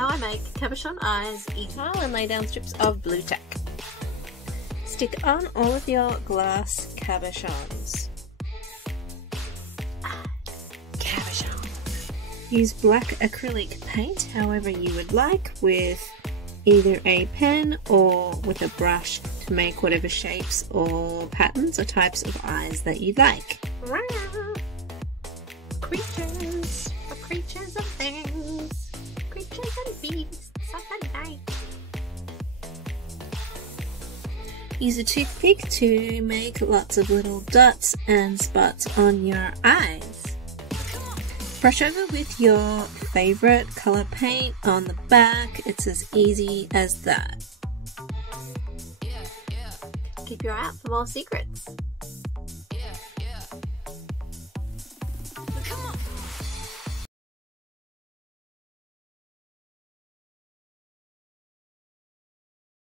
how I make cabochon eyes, e-tile and lay down strips of blue tack. Stick on all of your glass cabochons. Cabochon. Use black acrylic paint however you would like, with either a pen or with a brush to make whatever shapes or patterns or types of eyes that you'd like. Creatures of things, creatures and beasts of the night. Use a toothpick to make lots of little dots and spots on your eyes. Brush over with your favorite color paint on the back. It's as easy as that. Keep your eye out for more secrets.